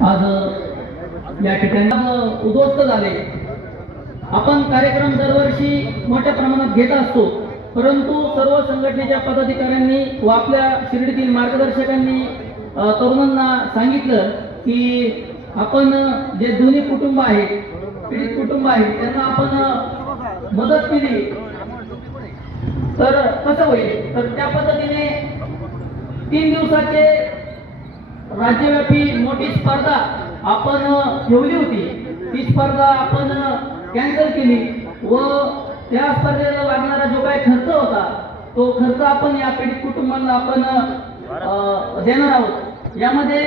आज या ठिकाणी उद्ध्वस्त झाले। आपण कार्यक्रम दरवर्षी मोठ्या प्रमाणात घेत असतो, परंतु सर्व संघटनेच्या पदाधिकाऱ्यांनी व आपल्या शिर्डीतील मार्गदर्शकांनी तरुणांना सांगितलं की आपण जे दोन्ही कुटुंब आहेत, पीडित कुटुंब आहेत, त्यांना आपण मदत केली तर कसं होईल। तर त्या पद्धतीने 3 दिवसाचे राज्यव्यापी मोठी स्पर्धा आपण ठेवली होती। ती स्पर्धा आपण कॅन्सल केली व त्या स्पर्धेला लागणारा जो काही खर्च होता तो खर्च आपण या पीडित कुटुंबांना आपण देणार आहोत। यामध्ये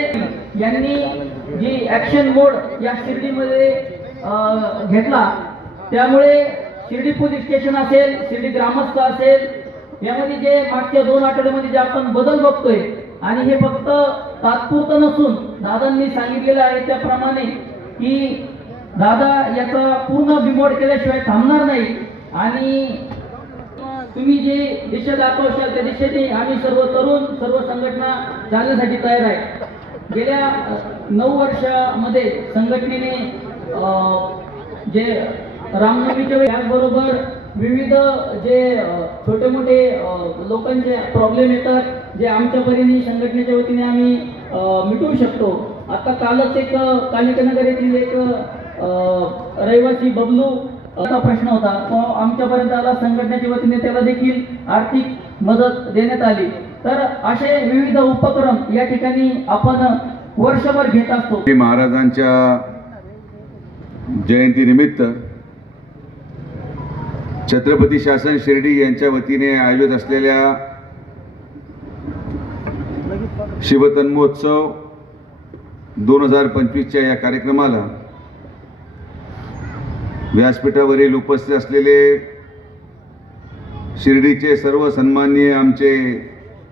यांनी जी ऍक्शन मोड या शिर्डीमध्ये घेतला, त्यामुळे शिर्डी पोलीस स्टेशन असेल, शिर्डी ग्रामस्थ असेल, यामध्ये जे मागच्या 2 आठवड्यामध्ये जे आपण बदल बघतोय आणि हे फक्त तात्पुरतं नसून दादांनी सांगितलेलं आहे त्याप्रमाणे की दादा याचा पूर्ण बिमोड केल्याशिवाय थांबणार नाही आणि तुम्ही जे दिशा दाखवशाल त्या दिशेने आम्ही सर्व तरुण, सर्व संघटना चालण्यासाठी तयार आहे। गेल्या 9 वर्षामध्ये संघटनेने जे रामनवमीच्या वेळी त्याचबरोबर विविध जे छोटे मोठे लोकांचे प्रॉब्लेम येतात जे आमच्या परीने संघटनेच्या वतीने आम्ही मिटवू शकतो। आता कालच एक कालिकानगर येथील एक रहिवासी बबलू असा प्रश्न होता, तो आमच्यापर्यंत आला, संघटनेच्या वतीने त्याला देखील आर्थिक मदत देण्यात आली। तर असे विविध उपक्रम या ठिकाणी आपण वर्षभर घेत असतो। महाराजांच्या जयंतीनिमित्त छत्रपती शासन शिर्डी यांच्या वतीने आयोजित असलेल्या शिवतन्मोत्सव 2025च्या या कार्यक्रमाला व्यासपीठावरील उपस्थित असलेले शिर्डीचे सर्व सन्माननीय आमचे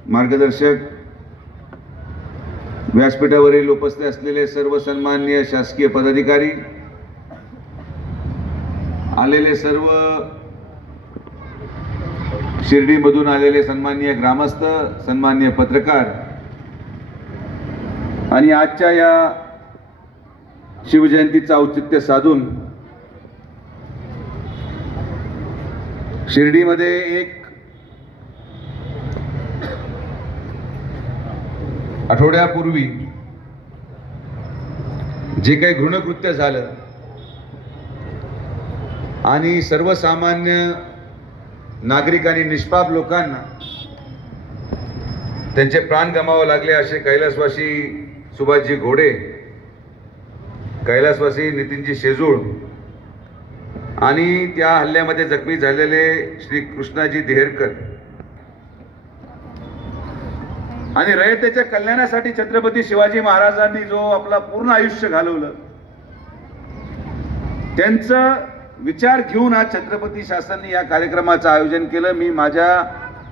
मार्गदर्शक, व्यासपीठावरील उपस्थित असलेले सर्व सन्माननीय शासकीय पदाधिकारी, आलेले सर्व शिर्डीमधून आलेले सन्माननीय ग्रामस्थ, सन्माननीय पत्रकार आणि आजच्या या शिवजयंतीचं औचित्य साधून शिर्डीमध्ये एक आठवड्यापूर्वी जे काही घृणकृत्य झालं आणि सर्वसामान्य नागरिक आणि निष्पाप लोकांना त्यांचे प्राण गमावे लागले, असे कैलासवासी सुभाषजी घोडे, कैलासवासी नितीनजी शेजूळ आणि त्या हल्ल्यामध्ये जखमी झालेले श्री कृष्णाजी देहरकर आणि रयतेच्या कल्याणासाठी छत्रपती शिवाजी महाराजांनी जो आपला पूर्ण आयुष्य घालवलं, त्यांचा विचार घेऊन आज छत्रपती शासनाने या कार्यक्रमाचं आयोजन केलं। मी माझ्या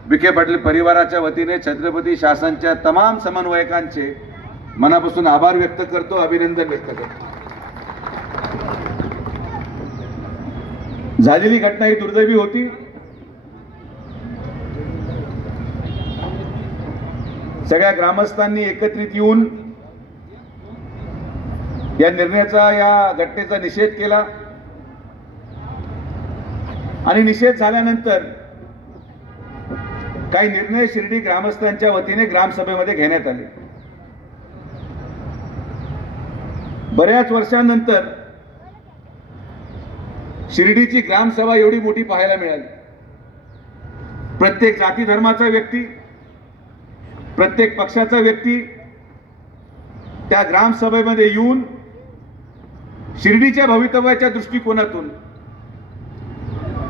विखे पाटील परिवाराच्या वतीने छत्रपती शासनाच्या तमाम समन्वयकांचे मनापासून आभार व्यक्त करतो, अभिनंदन व्यक्त करतो। झालेली घटना ही दुर्दैवी होती। सगळ्या ग्रामस्थांनी एकत्रित येऊन या निर्णयाचा, या घटनेचा निषेध केला आणि निषेध झाल्यानंतर काही निर्णय शिर्डी ग्रामस्थांच्या वतीने ग्रामसभेमध्ये घेण्यात आले। बऱ्याच वर्षांनंतर शिर्डीची ग्रामसभा एवढी मोठी पाहायला मिळाली। प्रत्येक जाती धर्माचा व्यक्ती, प्रत्येक पक्षाचा व्यक्ती त्या ग्रामसभेमध्ये येऊन शिर्डीच्या भवितव्याच्या दृष्टिकोनातून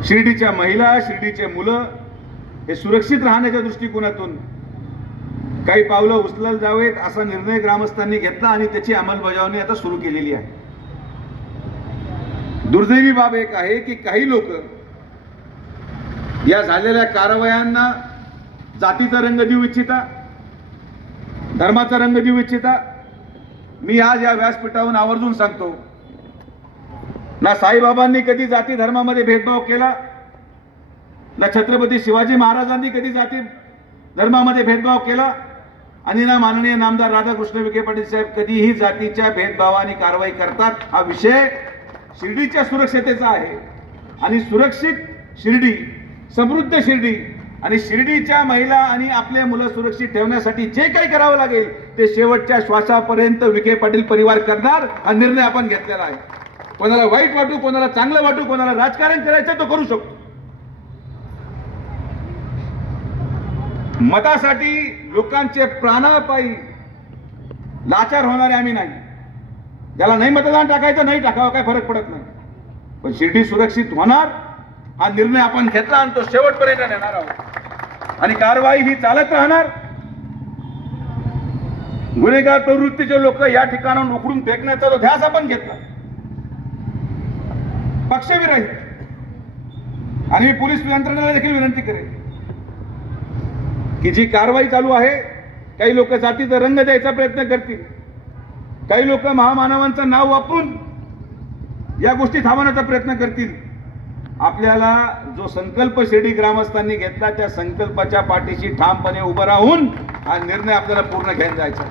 शिर्डीच्या महिला, शिर्डीचे मुलं हे सुरक्षित राहण्याच्या दृष्टिकोनातून काही पावलं उचलले जावेत असा निर्णय ग्रामस्थांनी घेतला आणि त्याची अंमलबजावणी आता सुरू केलेली आहे। दुर्दैवी बाब एक आहे की काही लोक या झालेल्या कारवायांना जातीचा रंग देऊ इच्छिता, धर्माचा रंग देऊ इच्छिता, मी आज या व्यासपीठावरून आवर्जून सांगतो, ना साईबाबांनी कधी जाती धर्मामध्ये भेदभाव केला, ना छत्रपती शिवाजी महाराजांनी कधी जाती धर्मामध्ये भेदभाव केला, आणि ना माननीय नामदार राधाकृष्ण विखे पाटील साहेब कधीही जातीच्या भेदभावाने कारवाई करतात. हा विषय शिर्डीच्या सुरक्षतेचा आहे आणि सुरक्षित शिर्डी, समृद्ध शिर्डी आणि शिर्डीच्या महिला आणि आपले मुलं सुरक्षित ठेवण्यासाठी जे काही करावं लागेल ते शेवटच्या श्वासापर्यंत विखे पाटील परिवार करणार. हा निर्णय आपण घेतलेला आहे. कोणाला वाईट वाटू, कोणाला चांगलं वाटू, कोणाला राजकारण करायचं तो करू शकतो. मतासाठी लोकांचे प्राणापायी लाचार होणारे आम्ही नाही. ज्याला नाही मतदान टाकायचं नाही टाकावं, काय फरक पडत नाही. पण शिर्डी सुरक्षित होणार हा निर्णय आपण घेतला आणि तो शेवटपर्यंत नेणार आहोत. आणि कारवाई ही चालत राहणार. गुन्हेगार प्रवृत्तीचे लोक या ठिकाणाहून उकडून फेकण्याचा जो ध्यास आपण घेतला पक्षविरहित. आणि मी पोलीस यंत्रणेला देखील विनंती करेन की जी कारवाई चालू आहे, काही लोक जातीचा रंग द्यायचा प्रयत्न करतील, काही लोक महामानवांचं नाव वापरून या गोष्टी थांबवण्याचा प्रयत्न करतील. आपल्याला जो संकल्प शिर्डी ग्रामस्थांनी घेतला त्या संकल्पाच्या पाठीशी ठामपणे उभं राहून हा निर्णय आपल्याला पूर्ण घ्यायला जायचा.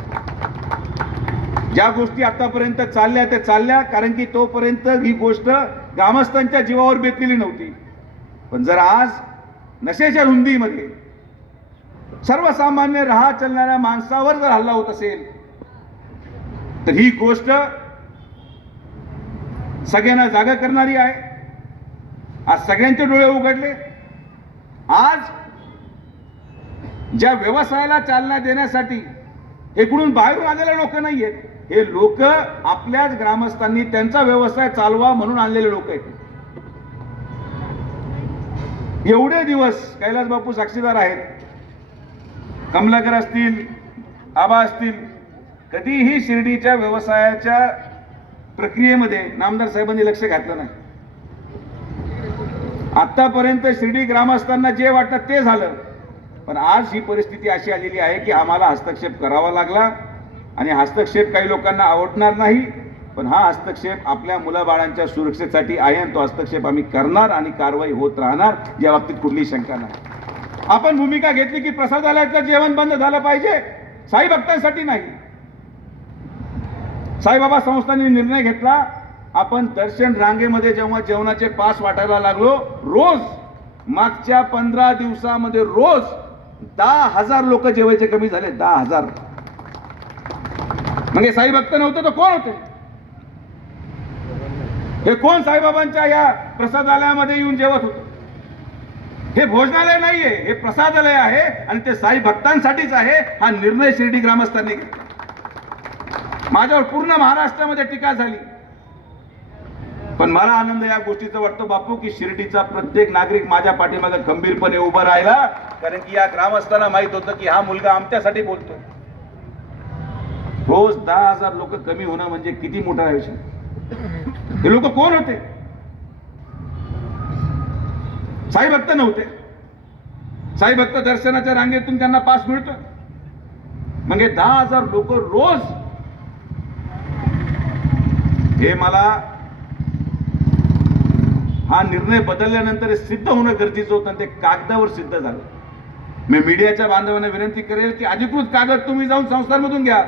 ज्या गोष्टी आतापर्यंत चालल्या त्या चालल्या, कारण की तोपर्यंत ही गोष्ट ग्रामस्थांच्या जीवावर बेतलेली नव्हती. पण जर आज नशेच्या रुंदीमध्ये सर्वसामान्य राहा चालणाऱ्या माणसावर जर हल्ला होत असेल तर ही गोष्ट सगळ्यांना जागा करणारी आहे. आज सगळ्यांचे डोळे उघडले. आज ज्या व्यवसायाला चालना देण्यासाठी इकडून बाहेरून आलेले लोक नाही आहेत, हे लोक आपल्याच ग्रामस्थांनी त्यांचा व्यवसाय चालवा म्हणून आणलेले लोक आहेत. एवढे दिवस कैलास बापू साक्षीदार आहेत, कमलाकर असतील, आबा असतील, कधीही शिर्डीच्या व्यवसायाच्या प्रक्रियेमध्ये नामदार साहेबांनी लक्ष घातलं नाही. आतापर्यंत शिर्डी ग्रामस्थांना जे वाटतं ते झालं. पण आज ही परिस्थिती अशी आलेली आहे की आम्हाला हस्तक्षेप करावा लागला. आणि हस्तक्षेप काही लोकांना आवडणार नाही, पण हा हस्तक्षेप आपल्या मुलाबाळांच्या सुरक्षेसाठी आहे आणि तो हस्तक्षेप आम्ही करणार आणि कारवाई होत राहणार, या बाबतीत कुठलीही शंका नाही. आपण भूमिका घेतली की प्रसादालयातलं जेवण बंद झालं पाहिजे, साई भक्तांसाठी नाही. साईबाबा संस्थांनी निर्णय घेतला, आपण दर्शन रांगेमध्ये जेव्हा जेवणाचे पास वाटायला लागलो, रोज मागच्या 15 दिवसामध्ये रोज 10,000 लोक जेवायचे कमी झाले. 10,000. म्हणजे साई भक्त नव्हते तर कोण होते? हे कोण साईबाबांच्या या प्रसादालयामध्ये येऊन जेवत होते? हे भोजनालय नाहीये, हे प्रसादालय आहे आणि ते साई भक्तांसाठीच आहे. हा निर्णय शिर्डी ग्रामस्थांनी घेतला. माझ्यावर पूर्ण महाराष्ट्रामध्ये टीका झाली, पण मला आनंद या गोष्टीचा वाटतो बापू की शिर्डीचा प्रत्येक नागरिक माझ्या पाठीमागे खंबीरपणे उभा राहिला. कारण की या ग्रामस्थांना माहित होतं की हा मुलगा आमच्यासाठी बोलतोय. रोज 10,000 लोक कमी होणं म्हणजे किती मोठं आयुष्य. हे लोक कोण होते? साई भक्त नव्हते. साई भक्त दर्शनाच्या रांगेतून त्यांना पास मिळतो. म्हणजे 10,000 लोक रोज. हे मला हा निर्णय बदलल्यानंतर सिद्ध होणं गरजेचं होतं आणि ते कागदावर सिद्ध झालं. मी मीडियाच्या बांधवांना विनंती करेल की अधिकृत कागद तुम्ही जाऊन संस्थांमधून घ्या.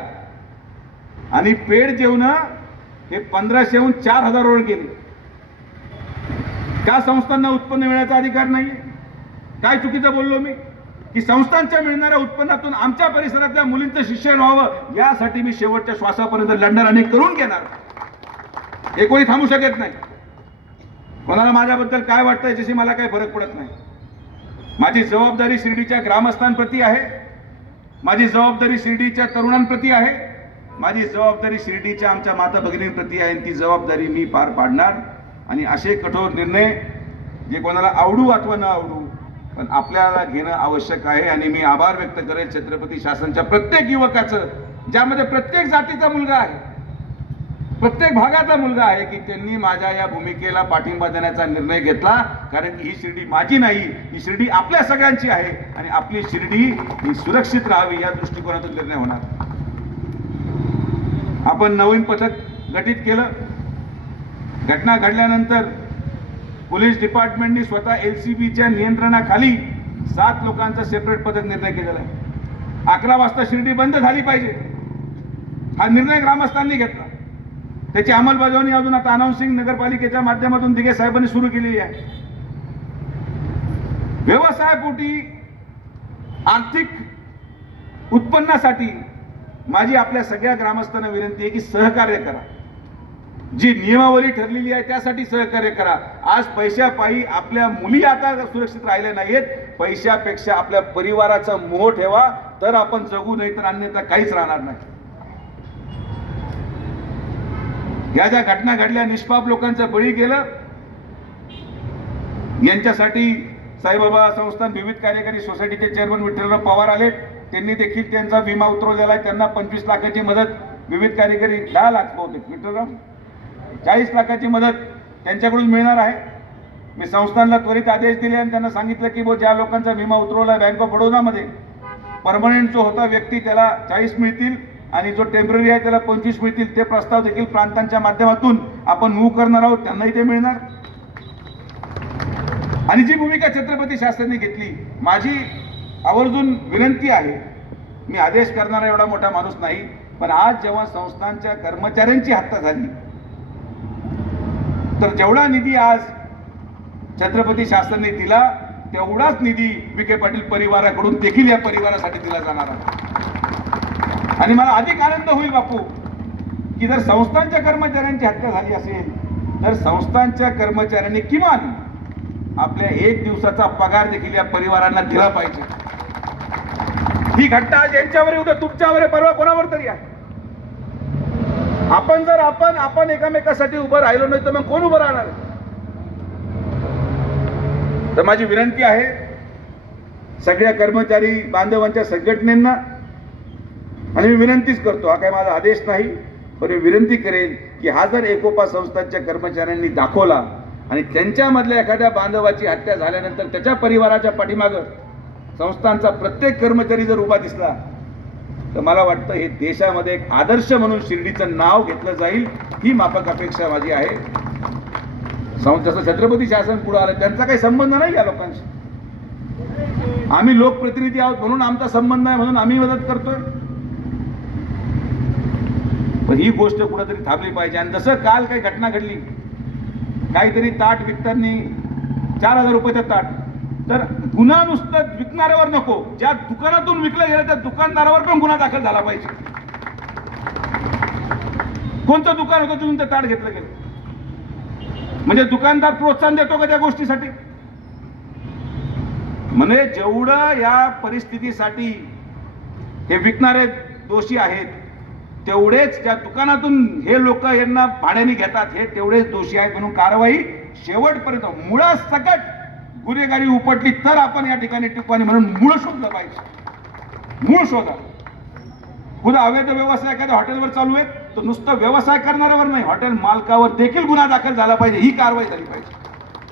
आणि पेड जेवणं हे 1500हून 4,000 वर गेले. का संस्थांना उत्पन्न मिळण्याचा अधिकार नाही? काय चुकीचं बोललो मी? की संस्थांच्या मिळणाऱ्या उत्पन्नातून आमच्या परिसरातल्या मुलींचं शिक्षण व्हावं यासाठी मी शेवटच्या श्वासापर्यंत लढणार आणि करून घेणार. हे कोणी थांबू शकत नाही. कोणाला माझ्याबद्दल काय वाटतं याच्याशी मला काही फरक पडत नाही. माझी जबाबदारी शिर्डीच्या ग्रामस्थांप्रती आहे, माझी जबाबदारी शिर्डीच्या तरुणांप्रती आहे, माझी जबाबदारी शिर्डीच्या आमच्या माता भगिनींप्रती आहे. ती जबाबदारी मी पार पाडणार. आणि असे कठोर निर्णय जे कोणाला आवडू अथवा न आवडू पण आपल्याला घेणं आवश्यक आहे. आणि मी आभार व्यक्त करेल छत्रपती शासनाच्या प्रत्येक युवकाचं, ज्यामध्ये प्रत्येक जातीचा मुलगा आहे, प्रत्येक भागातला मुलगा आहे, की त्यांनी माझ्या या भूमिकेला पाठिंबा देण्याचा निर्णय घेतला. कारण की ही शिर्डी माझी नाही, ही शिर्डी आपल्या सगळ्यांची आहे आणि आपली शिर्डी ही सुरक्षित राहावी या दृष्टिकोनातून निर्णय होणार. आपण नवीन पथक गठीत केलं. घटना घडल्यानंतर पोलीस डिपार्टमेंटनी स्वतः LCBच्या नियंत्रणाखाली 7 लोकांचा सेपरेट पथक निर्णय केलेला आहे. 11 वाजता शिर्डी बंद झाली पाहिजे हा निर्णय ग्रामस्थांनी घेतला. त्याची अंमलबजावणी अजून आता अनाउन्सिंग नगरपालिकेच्या माध्यमातून दिघे साहेबांनी सुरू केलेली आहे. व्यवसायापोटी आर्थिक उत्पन्नासाठी माझी आपल्या सगळ्या ग्रामस्थांना विनंती आहे की सहकार्य करा. जी नियमावली ठरलेली आहे त्यासाठी सहकार्य करा. आज पैशापायी आपल्या मुली आता सुरक्षित राहिल्या नाहीत. पैशापेक्षा आपल्या परिवाराचा मोह ठेवा तर आपण जगू, नाही तर अन्यथा काहीच राहणार नाही. या ज्या घटना घडल्या, निष्पाप लोकांचा बळी गेलं, यांच्यासाठी साईबाबा संस्थान विविध कार्यकारी सोसायटीचे चेअरमन विठ्ठलराव पवार आले. त्यांनी देखील त्यांचा विमा उतरवलेला आहे. त्यांना 25 लाखाची मदत विविध कार्यकारी 10 लाख बहुतेक विठ्ठलराव 40 लाखाची मदत त्यांच्याकडून मिळणार आहे. मी संस्थानला त्वरित आदेश दिले आणि त्यांना सांगितलं की ज्या लोकांचा विमा उतरवला बँक ऑफ बडोदामध्ये, परमनंट जो होता व्यक्ती त्याला 40 मिळतील आणि जो टेम्पररी आहे त्याला 25 मिळतील. ते प्रस्ताव देखील प्रांतांच्या माध्यमातून आपण मूव्ह करणार आहोत, त्यांनाही ते मिळणार. आणि जी भूमिका छत्रपती शास्त्रींनी घेतली, माझी आवर्जून विनंती आहे, मी आदेश करणारा एवढा मोठा माणूस नाही, पण आज जेव्हा संस्थांच्या कर्मचाऱ्यांची हत्या झाली तर जेवढा निधी आज छत्रपती शास्त्रींनी दिला तेवढाच निधी विखे पाटील परिवाराकडून देखील या परिवारासाठी दिला जाणार आहे. आणि मला अधिक आनंद होईल बापू की जर संस्थांच्या कर्मचाऱ्यांची हत्या झाली असेल तर संस्थांच्या कर्मचाऱ्यांनी किमान आपल्या 1 दिवसाचा पगार देखील या परिवारांना दिला पाहिजे. ही घटना आज यांच्यावर उद्या तुमच्यावर परवा कोणावर तरी आहे. आपण जर आपण एकामेकासाठी उभं राहिलो नाही तर मग कोण उभं राहणार? तर माझी विनंती आहे सगळ्या कर्मचारी बांधवांच्या संघटनेंना, आणि मी विनंतीच करतो, हा काय माझा आदेश नाही, पण मी विनंती करेल की हा जर एकोपा संस्थांच्या कर्मचाऱ्यांनी दाखवला आणि त्यांच्यामधल्या एखाद्या बांधवाची हत्या झाल्यानंतर त्याच्या परिवाराच्या पाठीमागं संस्थांचा प्रत्येक कर्मचारी जर उभा दिसला तर मला वाटतं हे देशामध्ये एक आदर्श म्हणून शिर्डीचं नाव घेतलं जाईल, ही माफक अपेक्षा माझी आहे. जसं छत्रपती शासन पुढे आलं, त्यांचा काही संबंध नाही या लोकांशी. आम्ही लोकप्रतिनिधी आहोत म्हणून आमचा संबंध आहे, म्हणून आम्ही मदत करतोय. पण ही गोष्ट कुठेतरी थांबली पाहिजे. आणि जसं काल काही घटना घडली, काहीतरी ताट विकताना 4000 रुपयाचं ताट, तर गुन्हा नुसतं विकणाऱ्यावर नको, ज्या दुकानातून विकलं गेलं त्या दुकानदारावर पण गुन्हा दाखल झाला पाहिजे. कोणतं दुकान होतं तिथून ते ताट घेतलं गेलं? म्हणजे दुकानदार प्रोत्साहन देतो का त्या गोष्टीसाठी? म्हणजे जेवढं या परिस्थितीसाठी हे विकणारे दोषी आहेत, तेवढेच ज्या दुकानातून हे लोक यांना भाड्याने घेतात हे तेवढेच दोषी आहेत. म्हणून कारवाई शेवटपर्यंत मुळासकट गुन्हेगारी उपटली तर आपण या ठिकाणी टिकवानी म्हणून मूळ शोधलं पाहिजे. मूळ शोधा. पुन्हा अवैध व्यवसाय एखाद्या हॉटेलवर चालू आहे तर नुसतं व्यवसाय करणाऱ्यावर नाही, हॉटेल मालकावर देखील गुन्हा दाखल झाला पाहिजे, ही कारवाई झाली पाहिजे.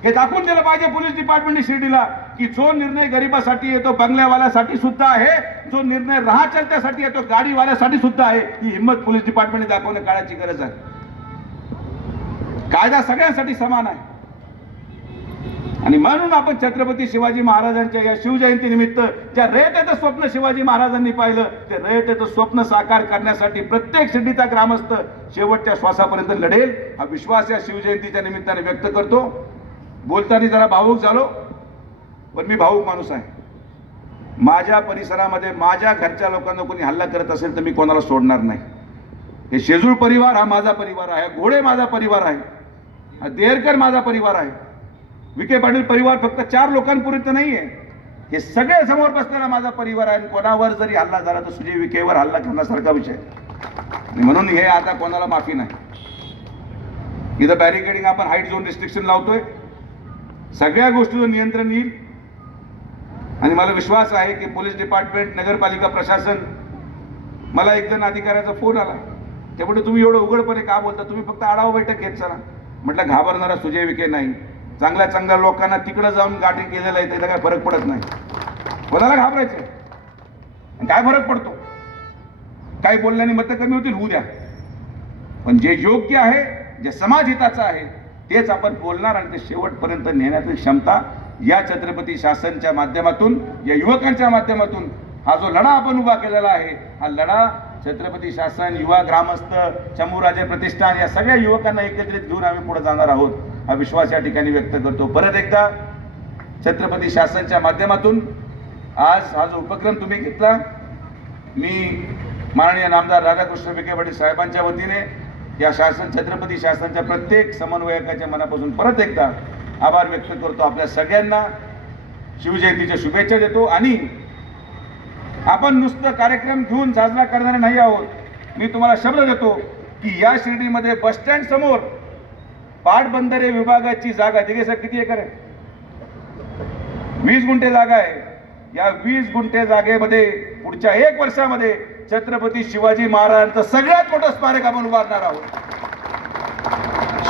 हे दाखवून दिलं पाहिजे पोलीस डिपार्टमेंटने शिर्डीला की जो निर्णय गरिबासाठी येतो, बंगल्यावाल्यासाठी सुद्धा आहे, जो निर्णय राहा चलत्यासाठी येतो, गाडीवाल्यासाठी सुद्धा आहे. ही हिंमत पोलीस डिपार्टमेंटने दाखवणं काळाची गरज आहे. कायदा सगळ्यांसाठी समान आहे. आणि म्हणून आपण छत्रपती शिवाजी महाराजांच्या या शिवजयंती निमित्त ज्या रयतेचं स्वप्न शिवाजी महाराजांनी पाहिलं, ते रयतेचं स्वप्न साकार करण्यासाठी प्रत्येक शिर्डीचा ग्रामस्थ शेवटच्या श्वासापर्यंत लढेल, हा विश्वास या शिवजयंतीच्या निमित्ताने व्यक्त करतो. बोलताना जरा भावूक झालो, पण मी भावूक माणूस आहे. माझ्या परिसरामध्ये माझ्या घरच्या लोकांना कोणी हल्ला करत असेल तर मी कोणाला सोडणार नाही. हे शेजूळ परिवार हा माझा परिवार आहे, घोडे माझा परिवार आहे, हा देरकर माझा परिवार आहे. विखे पाटील परिवार फक्त 4 लोकांपुरतं नाही आहे, हे सगळे समोर बसलेला माझा परिवार आहे. कोणावर जरी हल्ला झाला तर सुजय विखेवर हल्ला करण्यासारखा विषय. म्हणून हे आता कोणाला माफी नाही. इथं बॅरिकेडिंग आपण हाईट झोन रिस्ट्रिक्शन लावतोय, सगळ्या गोष्टीवर नियंत्रण येईल. आणि मला विश्वास आहे की पोलीस डिपार्टमेंट, नगरपालिका प्रशासन, मला एक जण अधिकाऱ्याचा फोन आला, त्यामुळे तुम्ही एवढं उघडपणे का बोलता, तुम्ही फक्त आढावा बैठक घेत चला. म्हटलं घाबरणारा सुजय विखे नाही, चांगल्या चांगल्या लोकांना तिकडे जाऊन गाठी केलेला आहे, त्याचा काय फरक पडत नाही. कोणाला घाबरायचं? काय फरक पडतो? काही बोलल्याने मतं कमी होतील, होऊ द्या. पण जे योग्य आहे, जे समाजहिताचं आहे तेच आपण बोलणार आणि ते शेवटपर्यंत नेण्याची क्षमता या छत्रपती शासनच्या माध्यमातून, या युवकांच्या माध्यमातून हा जो लढा आपण उभा केलेला आहे, हा लढा छत्रपती शासन, युवा ग्रामस्थ, चमूराजे प्रतिष्ठान या सगळ्या युवकांना एकत्रित घेऊन आम्ही पुढे जाणार आहोत हा विश्वास या ठिकाणी व्यक्त करतो. परत एकदा छत्रपती शासनच्या माध्यमातून आज हा जो उपक्रम तुम्ही घेतला, मी माननीय नामदार राधाकृष्ण विखे पाटील साहेबांच्या वतीने या शासन, छत्रपती शासनाच्या प्रत्येक समन्वयकाच्या मनापासून परत एकदा आभार व्यक्त करतो. आपल्या सगळ्यांना शिवजयंतीच्या शुभेच्छा देतो आणि आपण नुसतं कार्यक्रम घेऊन साजरा करणारे नाही आहोत. मी तुम्हाला शब्द देतो की या शिर्डीमध्ये बस स्टँड समोर पाटबंधारे विभागाची जागा किती एकर आहे? 20 गुंठे जागा आहे. या 20 गुंठे जागेमध्ये पुढच्या 1 वर्षामध्ये छत्रपती शिवाजी महाराजांचं सगळ्यात मोठं स्मारक आपण उभारणार आहोत.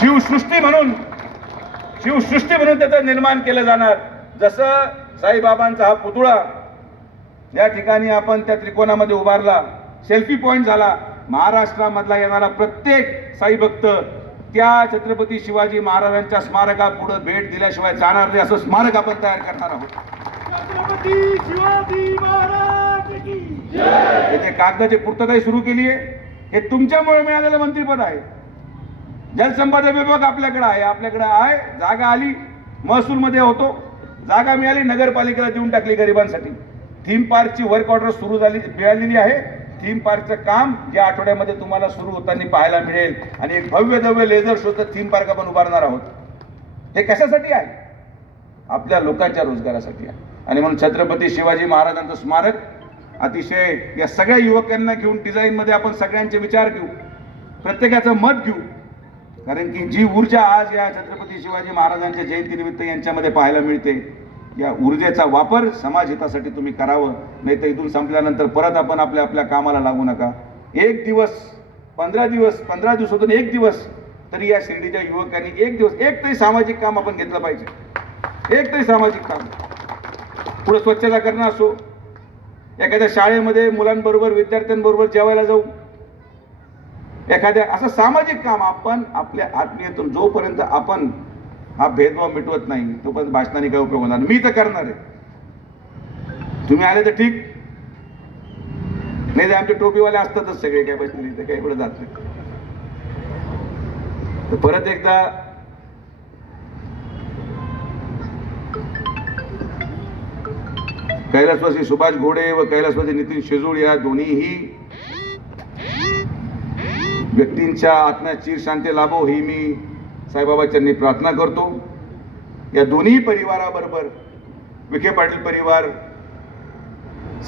शिवसृष्टी म्हणून त्याचं निर्माण केलं जाणार. जसं साईबाबांचा हा पुतळा या ठिकाणी आपण त्या त्रिकोणामध्ये उभारला, सेल्फी पॉइंट झाला, महाराष्ट्रामधला येणारा प्रत्येक साई भक्त त्या छत्रपती शिवाजी महाराजांच्या स्मारकापुढे भेट दिल्याशिवाय जाणार नाही, असं स्मारक आपण तयार करणार आहोत. छत्रपती शिवाजी महाराज की जय. याचे कागदाची पूर्तताही सुरू केली आहे. हे तुमच्यामुळे मिळालेलं मंत्रिपद आहे. जलसंपदा विभाग आपल्याकडे आहे, जागा आली, महसूल मध्ये होतो, जागा मिळाली, नगरपालिकेला देऊन टाकली गरिबांसाठी. थीम पार्कची वर्क ऑर्डर सुरू मिळालेली आहे. थीम पार्कचं काम या आठवड्यामध्ये तुम्हाला सुरू होताना पाहायला मिळेल आणि एक भव्य दव्य लेझर शोचं थीम पार्क आपण उभारणार आहोत. हे कशासाठी आहे? आपल्या लोकांच्या रोजगारासाठी आहे. आणि म्हणून छत्रपती शिवाजी महाराजांचं स्मारक अतिशय या सगळ्या युवकांना घेऊन डिझाईनमध्ये आपण सगळ्यांचे विचार घेऊ, प्रत्येकाचं मत घेऊ. कारण की जी ऊर्जा आज या छत्रपती शिवाजी महाराजांच्या जयंतीनिमित्त यांच्यामध्ये पाहायला मिळते, या ऊर्जेचा वापर समाजहितासाठी तुम्ही करावं. नाही तर इथून संपल्यानंतर परत आपण आपल्या कामाला लागू नका. 1 दिवस 15 दिवसातून 1 दिवस तरी या शिर्डीच्या युवकांनी 1 दिवस एक तरी सामाजिक काम आपण घेतलं पाहिजे. एक तरी सामाजिक काम, पुढे स्वच्छता करणं असो, एखाद्या शाळेमध्ये मुलांबरोबर विद्यार्थ्यांबरोबर जेवायला जाऊ, एखाद्या असं सामाजिक काम आपण आपल्या आत्मीयतून, जोपर्यंत आपण हा भेदभाव मिटवत नाही तोपर्यंत भाषणाने काय उपयोग होणार. मी तर करणार आहे. तुम्ही आले तर ठीक, नाही तर आमचे टोपीवाले असतातच सगळे, काय बसले तर काही पुढे जात नाही. तर परत एकदा कैलासवासी सुभाष घोडे व कैलासवासी नितीन शेजूळ या दोन्हीही व्यक्तींच्या आत्म्यात चिर शांती लाभो ही मी साईबाबांनी प्रार्थना करतो. या दोन्ही परिवाराबरोबर विखे पाटील परिवार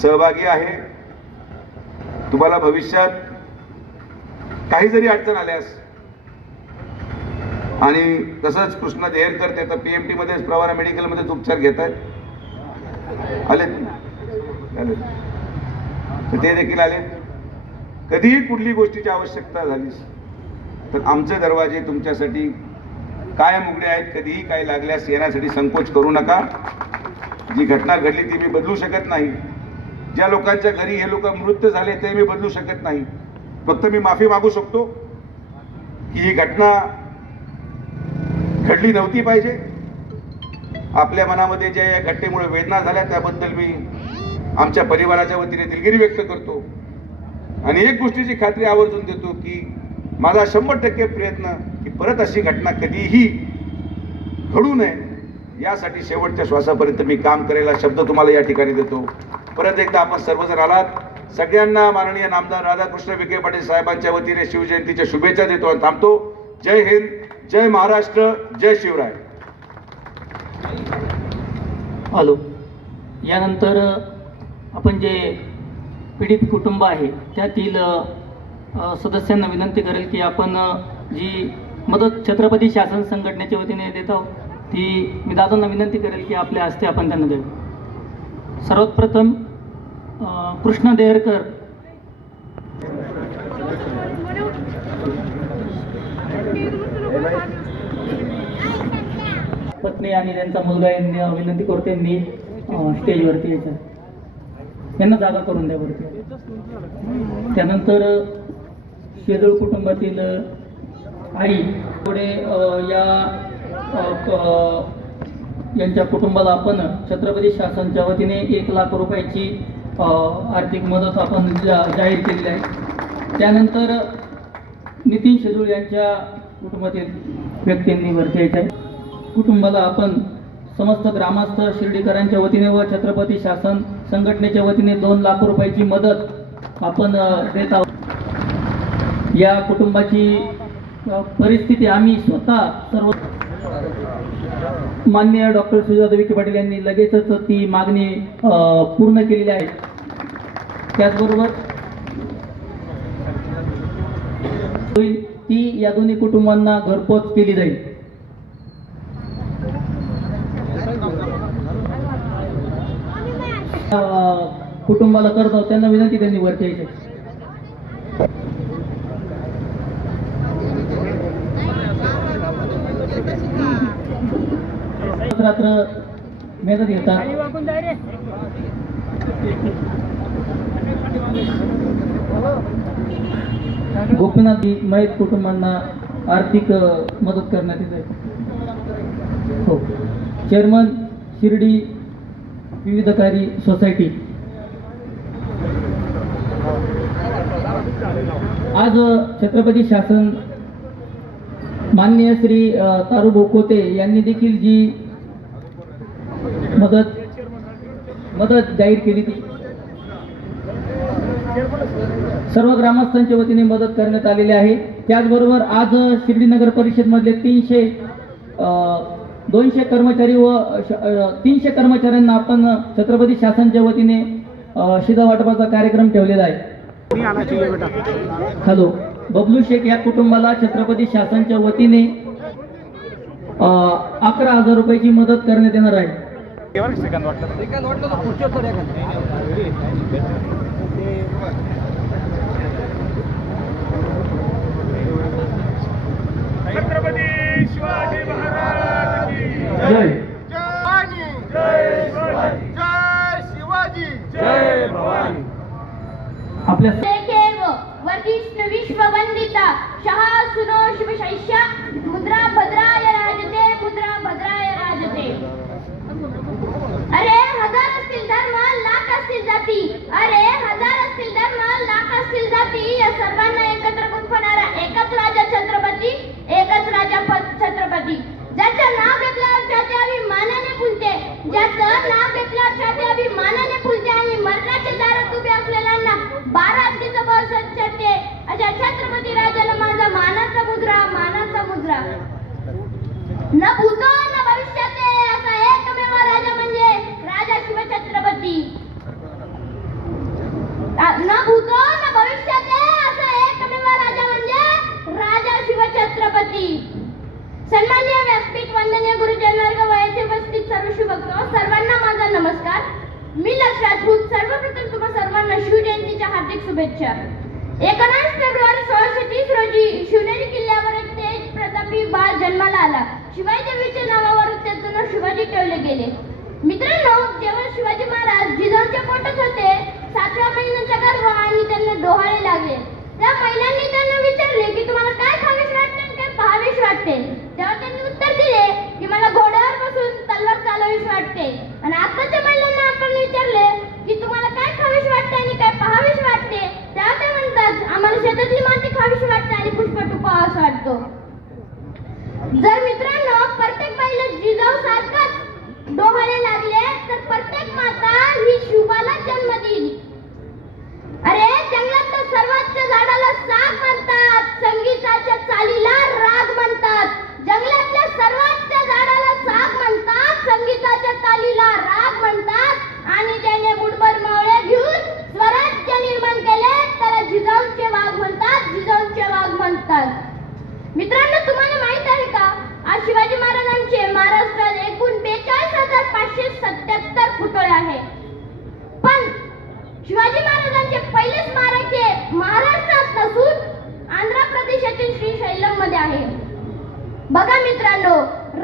सहभागी आहे. तुम्हाला भविष्यात काही जरी अडचण आल्यास, आणि तसंच कृष्णा देहरकर ते तर PMT मध्येच प्रवारा मेडिकलमध्येच उपचार घेत आहेत, आले ते देखील आले. कधीही कुठली गोष्टीची आवश्यकता झालीस तर आमचे दरवाजे तुमच्यासाठी कायम उघडे आहेत. कधीही काही लागल्यास येण्यासाठी संकोच करू नका. जी घटना घडली ती मी बदलू शकत नाही. ज्या लोकांच्या घरी हे लोक मृत्यू झाले ते मी बदलू शकत नाही. फक्त मी माफी मागू शकतो की ही घटना घडली नव्हती पाहिजे. आपल्या मनामध्ये ज्या या घटनेमुळे वेदना झाल्या त्याबद्दल मी आमच्या परिवाराच्या वतीने दिलगिरी व्यक्त करतो. आणि एक गोष्टीची खात्री आवर्जून देतो की माझा 100% प्रयत्न की परत अशी घटना कधीही घडू नये यासाठी शेवटच्या श्वासापर्यंत मी काम करायला शब्द तुम्हाला या ठिकाणी देतो. परत एकदा आपण सर्वजण आलात, सगळ्यांना माननीय नामदार राधाकृष्ण विखे पाटील साहेबांच्या वतीने शिवजयंतीच्या शुभेच्छा देतो आणि थांबतो. जय हिंद, जय महाराष्ट्र, जय शिवराय. हॅलो. यानंतर आपण जे पीडित कुटुंब आहे त्यातील सदस्यांना विनंती करेल की आपण जी मदत छत्रपती शासन संघटनेच्या वतीने देत आहोत ती मी दादांना विनंती करेल की आपल्या हस्ते आपण त्यांना देऊ. सर्वात प्रथम कृष्णा देहरकर पत्नी आणि त्यांचा मुलगा यांनी विनंती करते मी स्टेजवरती यायचं, यांना जागा करून द्या वरती. त्यानंतर शेदूळ कुटुंबातील आई पुढे यांच्या कुटुंबाला आपण छत्रपती शासनच्या वतीने 1 लाख रुपयाची आर्थिक मदत आपण जाहीर केलेली आहे. त्यानंतर नितीन शेदूळ यांच्या कुटुंबातील व्यक्तींनी वरती यायचं आहे. कुटुंबाला आपण समस्त ग्रामस्थ शिर्डीकरांच्या वतीने व छत्रपती शासन संघटनेच्या वतीने 2 लाख रुपयाची मदत आपण देत आहोत. या कुटुंबाची परिस्थिती आम्ही स्वतः सर्व माननीय डॉक्टर सुजाता विखे पाटील यांनी लगेचच ती मागणी पूर्ण केलेली आहे. त्याचबरोबर ती या दोन्ही कुटुंबांना घरपोच केली जाईल. कुटुंबाला करतो त्यांना विनंती त्यांनी वरती यायची. रात्र मेहनत घेतात. गोपीनाथ मयत कुटुंबांना आर्थिक मदत करण्यात येते. हो, चेअरमन शिर्डी विविधकारी सोसायटी. आज छत्रपती शासन माननीय श्री तारुभाऊ कोते यांनी देखील जी मदत जाहीर केली ती सर्व ग्रामस्थांच्या वतीने मदत करण्यात आलेली आहे. त्याचबरोबर आज शिर्डी नगर परिषद मधले 200 कर्मचारी व 300 कर्मचाऱ्यांना आपण छत्रपती शासनच्या वतीने शिधा वाटपाचा कार्यक्रम ठेवलेला आहे. हॅलो, बबलू शेख या कुटुंबाला छत्रपती शासनच्या वतीने 11,000 रुपयाची मदत करण्यात येणार आहे. छत्रपती शिवाजी महाराज की जय. जय शिवाजी, जय भवानी. आपल्या विश्ववंदिता शहा सुनो शिवशैष्या मुद्रा भद्राय राजते, मुद्रा भद्राय राजते. अरे हजार असतील धर्म, लाख असतील जाती. अरे हजार असतील धर्म, लाख असतील जाती. या सर्वांना एकत्र गुंफणारा एकच राजा छत्रपती, एकच राजा छत्रपती. ज्याचं नाव घेतल्यावर छाती अभिमानाने फुलते, ज्याचं नाव घेतल्यावर छाती अभिमानाने फुलते आणि मरणाच्या दारात उभे असलेल्यांना 12 अगदीचं बळ चढते. अशा छत्रपती राजाला माझा मानाचा मुद्रा, मानाचा मुद्रा. न भूतो न भविष्याते असा एकमेव राजा म्हणजे राजा शिवछत्रपती. न भूतो न भविष्याते असा एकमेव राजा म्हणजे राजा शिवछत्रपती. सन्माननीय व्यासपीठ, वंदनीय गुरुजनवर्ग, वयाचे उपस्थित सर्व शुभभक्त, सर्वांना माझा नमस्कार. मी लक्षात भूत. सर्वप्रथम तुम्हा सर्वांना शिवजयंतीच्या हार्दिक शुभेच्छा. 19 फेब्रुवारी 1630 रोजी शिवनेरी किल्ल्यावर एक तेज प्रतापी बाळ जन्माला आला. शिवाजी देवीच्या नावावर त्याचं नाव शिवाजी ठेवले गेले. मित्रांनो, जेव्हा शिवाजी महाराज जिजाऊच्या पोटात होते, 7व्या महिन्याचा गर्भ आणि त्यांना डोहाळे लागले. त्या महिलांनी त्यांना विचारले की तुम्हाला काय खावीस वाटते आणि काय पाहावीस वाटते. तेव्हा त्यांनी उत्तर दिले की मला घोड्यावर बसून तलवार चालवावीस वाटते. आणि आताच्या महिलांना आपण विचारले की तुम्हाला काय खावीस वाटते आणि काय पाहावीस वाटते, तेव्हा ते म्हणतात आम्हाला शेतातली माती खावीस वाटते आणि पुष्पटू पाहावासा वाटतो. जर मित्रांनो प्रत्येक बाईला जिजाऊ सारखाच डोहाळे लागले तर प्रत्येक माता ही शिवबाला जन्म देईल. अरे जंगलातल्या सर्वांच्या झाडाला साग म्हणतात, संगीताच्या चालीला राग म्हणतात. जंगलातल्या सर्वांच्या झाडाला साग म्हणतात, संगीताच्या चालीला राग म्हणतात. आणि त्याने मुठभर मावळे घेऊन स्वराज्य निर्माण केले त्याला जिजाऊचे वाघ म्हणतात, जिजाऊचे वाघ म्हणतात. मित्रांनो, तुम्हाला माहित आहे का, आज शिवाजी महाराजांचे महाराष्ट्रात एकूण 42,577 पुतळे आहे. पण शिवाजी महाराजांचे पहिले स्मारक हे महाराष्ट्रात नसून आंध्र प्रदेशातील श्रीशैलम मध्ये आहे. बघा मित्रांनो,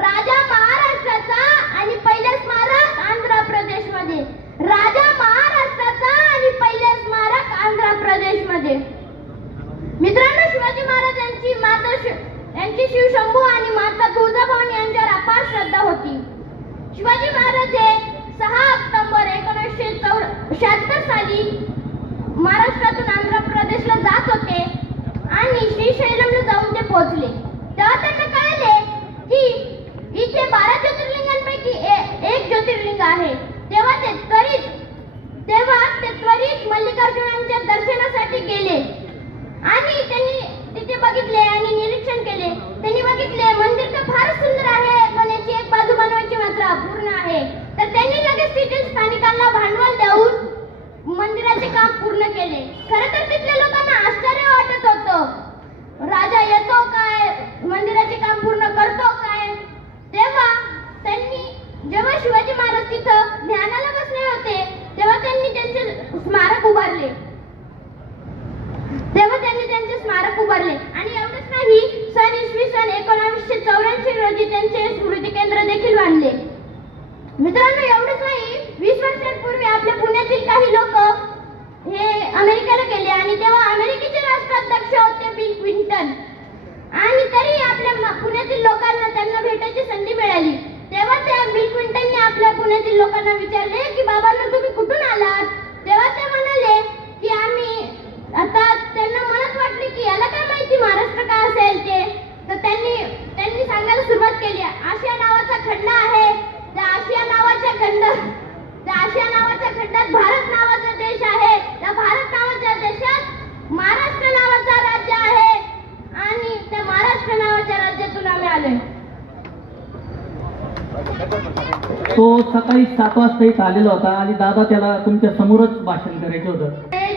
राजा महाराष्ट्राचा आणि पहिले स्मारक आंध्र प्रदेश मध्ये. राजा महाराष्ट्राचा आणि पहिले स्मारक आंध्र प्रदेश मध्ये. मित्रांनो, शिवाजी महाराज यांची शिवशंभू आणि माता तुळजाभवानी यांच्यावर अपार श्रद्धा होती. शिवाजी महाराज हे 6 ऑक्टोबर 1976 साली महाराष्ट्रातून आंध्र प्रदेशला जात होते आणि श्रीशैलमला जाऊन ते पोहोचले. तेव्हा त्यांना कळले की इथे 12 ज्योतिर्लिंगांपैकी एक ज्योतिर्लिंग आहे. तेव्हा ते त्वरित मल्लिकार्जुनांच्या दर्शनासाठी गेले आणि त्यांनी तिथे बघितले आणि निरीक्षण केले. त्यांनी बघितले मंदिर तर फारच सुंदर आहे, पण याची एक बाजू बनवायची मात्र अपूर्ण आहे. तर त्यांनी लगेच तिथील स्थानिकांना भांडवल देऊन मंदिराचे काम पूर्ण केले. खरं तर तिथल्या लोकांना आश्चर्य वाटत होतं, राजा येतो काय, मंदिराचे काम पूर्ण करतो काय. जेव्हा शिवाजी महाराज तिथं ध्यानाला बसले होते तेव्हा त्यांनी त्यांचे स्मारक उभारले आणि एवढंच नाही, इसवी सन 1984 रोजी त्यांचे स्मृती केंद्र देखील बांधले. मित्रांनो, एवढंच नाही, 20 वर्षांपूर्वी आपल्या पुण्यातील काही लोक हे अमेरिकेला गेले आणि तेव्हा अमेरिकेचे राष्ट्राध्यक्ष होते बिल क्लिंटन. आणि तरी आपल्या पुण्यातील लोकांना त्यांना भेटायची संधी मिळाली. तेव्हा त्या बिल क्लिंटनने आपल्या पुण्यातील लोकांना विचारले की बाबांना तुम्ही कुठून आलात. तेव्हा ते म्हणाले की आता त्यांना मनात वाटले की याला काय माहिती महाराष्ट्र काय असेल ते. तर त्यांनी सांगायला सुरुवात केली, आशिया नावाचा खंड आहे, त्या आशिया नावाच्या खंडात भारत नावाचा देश आहे, त्या भारत नावाच्या देशात महाराष्ट्र नावाचा राज्य आहे आणि त्या महाराष्ट्र नावाच्या राज्यातून आम्ही आलोय. तो सकाळी 7 वाजता इथं आलेला होता आणि दादा त्याला तुमच्या समोरच भाषण करायचं होतं.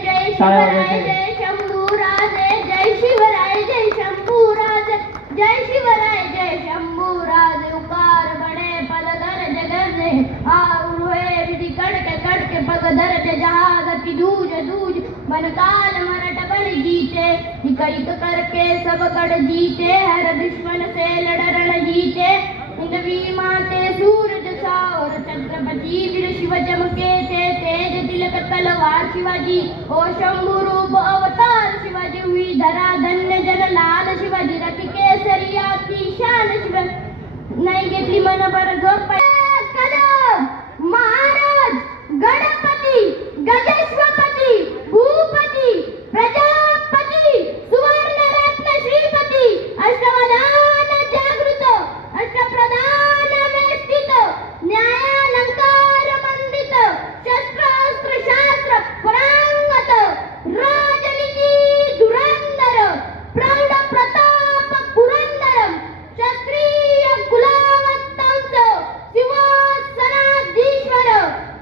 जय शिवराय, जय शंभूराज, जय शिवराय, जय शंभूराज, जय शिवराय, जय शंभूराज. उकार बड़े पलधर जगरने आउर हुए विधि कड़के पगधर ते जहाज की दूज मनकाल मरट बन जीते, इक करके सब गढ़ जीते, हर दुश्मन से लड़ जीते. हिंदवी माते सूरज सावर छत्रपती वीर शिव चमके थे तेज तिलक तलवार शिवाजी. ओ शंभू रूप अवतार शिवाजी, हुई धरा धन्य जन लाल शिवाजी. रती केसरिया की शान शिव, नाही घेतली मनभर झोप. महाराज गणपती गजेश्वपती भूपती प्रजापती सुवर्ण रत्न श्रीपती अष्टवधान जागृत अष्टप्रधान वेष्टित न्यायालंकार मंडित शस्त्रास्त्र शास्त्र पुरांगत राजनीती धुरंधर प्रौढ प्रताप पुरंदर क्षत्रिय कुलावंतांच सिंहासनाधीश्वर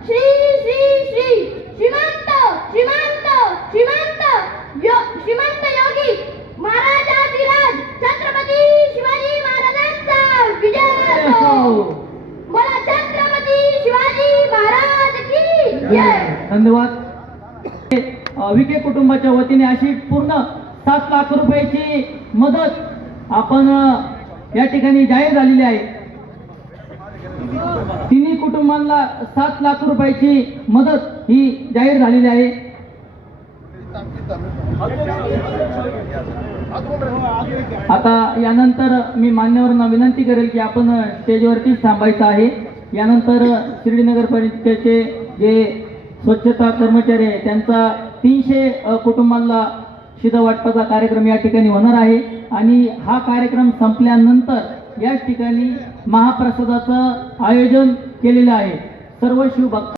श्री श्री श्री श्रीमंत योगी महाराजाधिराज छत्रपती शिवाजी महाराजांचा विजय असो. बोला छत्रपती शिवाजी महाराज की जय. धन्यवाद. विखे कुटुंबाच्या वतीने अशी पूर्ण 7 लाख रुपयाची मदत आपण या ठिकाणी जाहीर झालेली आहे. तिन्ही कुटुंबांना 7 लाख रुपयाची मदत ही जाहीर झालेली आहे. आता यानंतर मी मान्यवरांना विनंती करेल की आपण स्टेजवरतीच थांबायचं आहे. यानंतर शिर्डी नगर पालिकेचे जे स्वच्छता कर्मचारी आहे त्यांचा 300 कुटुंबांना शिधावाटपाचा कार्यक्रम या ठिकाणी होणार आहे आणि हा कार्यक्रम संपल्यानंतर याच ठिकाणी महाप्रसादाचं आयोजन केलेलं आहे. सर्व शिवभक्त